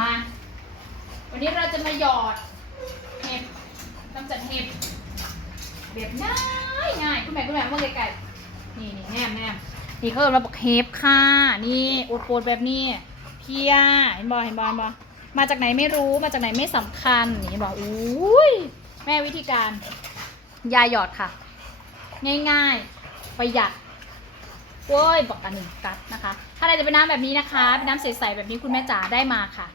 มา วันนี้เราจะมาหยอดเห็บกำจัดเห็บแบบง่ายง่ายคุณแม่คุณแม่มาไกลๆนี่นี่แนมแนมนี่เขาเรียกว่าบอกเห็บค่ะ นี่อุดโปดแบบนี้ เพียเห็นบอเห็นบอเห็นบอมาจากไหนไม่รู้มาจากไหนไม่สำคัญนี่บอกอุ้ยแม่วิธีการ ยาหยอดค่ะ ง่ายๆประหยัดโว้ยบอกอันหนึ่งกัดนะคะ ถ้าอะไรจะเป็นน้ำแบบนี้นะคะ เป็นน้ำใสๆแบบนี้คุณแม่จ๋าได้มาค่ะ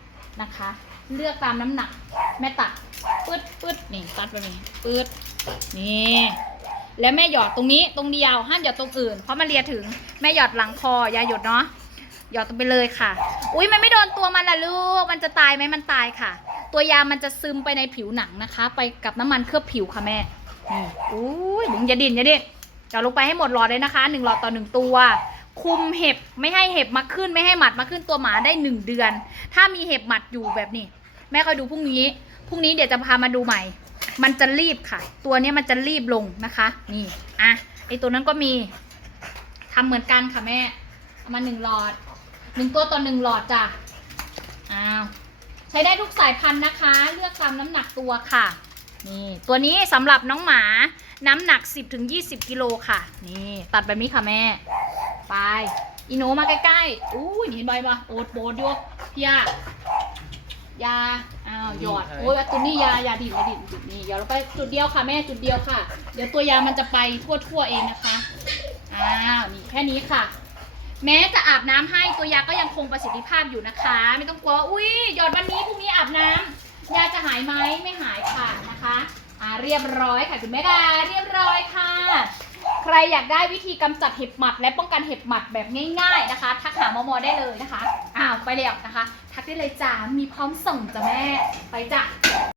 นะคะ เลือกตามน้ำหนัก แม่ตัดปืดปืดนี่ตัดแบบนี้ปืดนี่แล้วแม่หยอดตรงนี้ตรงเดียวห้ามหยอดตรงอื่น เพราะมันเลียถึงแม่หยอดหลังคอยาหยดเนาะหยอดตรงไปเลยค่ะ อุ้ยมันไม่โดนตัวมันล่ะลูก มันจะตายไหมมันตายค่ะ ตัวยามันจะซึมไปในผิวหนังนะคะ ไปกับน้ำมันเคลือบผิวค่ะแม่นี่อุ้ยบุ๋งอย่าดิ่นอย่าดิ่นจะลงไปให้หมดหลอดเลยนะคะหนึ่งหลอดต่อหนึ่งตัว คุมเห็บไม่ให้เห็บมาขึ้นไม่ให้หมัดมาขึ้นตัวหมาได้หนึ่งเดือน ถ้ามีเห็บหมัดอยู่แบบนี้ แม่คอยดูพรุ่งนี้พรุ่งนี้เดี๋ยวจะพามาดูใหม่ มันจะรีบค่ะ ตัวเนี้ยมันจะรีบลงนะคะ นี่อะไอตัวนั้นก็มีทำเหมือนกันค่ะแม่เอามาหนึ่งหลอดหนึ่งตัวต่อหนึ่งหลอดจ้ะอ้าวใช้ได้ทุกสายพันธุ์นะคะ เลือกตามน้ำหนักตัวค่ะนี่ตัวนี้สำหรับน้องหมาน้ำหนัก 10-20 กิโลค่ะ นี่ ตัดแบบนี้ค่ะแม่ ไป อีโนมาใกล้ๆอู้ยนี่เห็นใบปะโอดโบดอยู่พี่ยายา อ้าว หยอด โอ้ยตัวนี้ยายาดิบยาดิบนี่หยอดลงไปจุดเดียวค่ะแม่จุดเดียวค่ะ เดี๋ยวตัวยามันจะไปทั่วๆเองนะคะ อ้าว นี่แค่นี้ค่ะ แม้จะอาบน้ำให้ตัวยาก็ยังคงประสิทธิภาพอยู่นะคะ ไม่ต้องกลัว อุ้ยหยอดวันนี้พรุ่งนี้อาบน้ำยาจะหายไหมไม่หายค่ะนะคะ อ่า เรียบร้อยค่ะคุณแม่ดา เรียบร้อยค่ะใค รอยากได้วิธีกำจัดเห็บหมัด และป้องกันเห็บหมัดแบบง่าย ๆนะคะ ทักหามอมอได้เลยนะคะอ้าวไปแล้วนะคะ ทักได้เลยจ้ามีพร้อมส่งจ้ะแม่ไปจ้ะ